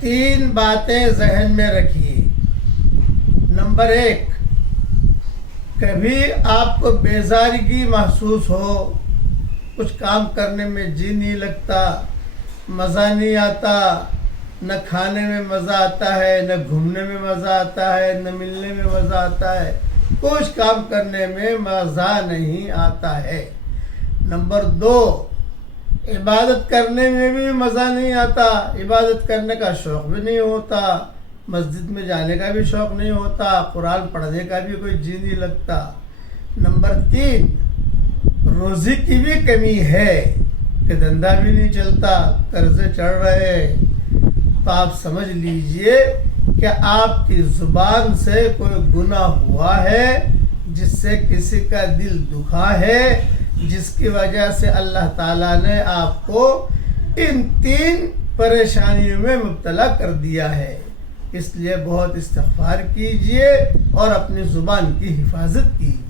3 باتیں ذہن میں رکھیے۔ نمبر 1، کبھی آپ کو بیزارگی محسوس ہو، کچھ کام کرنے میں جی نہیں لگتا، مزہ نہیں آتا، نہ کھانے میں مزہ آتا ہے، نہ گھومنے میں مزہ آتا ہے، نہ ملنے میں مزہ آتا ہے، کچھ کام کرنے میں مزہ نہیں آتا ہے۔ نمبر 2، عبادت کرنے میں بھی مزہ نہیں آتا، عبادت کرنے کا شوق بھی نہیں ہوتا، مسجد میں جانے کا بھی شوق نہیں ہوتا، قرآن پڑھنے کا بھی کوئی جی نہیں لگتا۔ نمبر 3، روزی کی بھی کمی ہے کہ دھندا بھی نہیں چلتا، قرضے چڑھ رہے، تو آپ سمجھ لیجئے کہ آپ کی زبان سے کوئی گناہ ہوا ہے جس سے کسی کا دل دکھا ہے، جس کی وجہ سے اللہ تعالیٰ نے آپ کو ان 3 پریشانیوں میں مبتلا کر دیا ہے۔ اس لیے بہت استغفار کیجئے اور اپنی زبان کی حفاظت کیجئے۔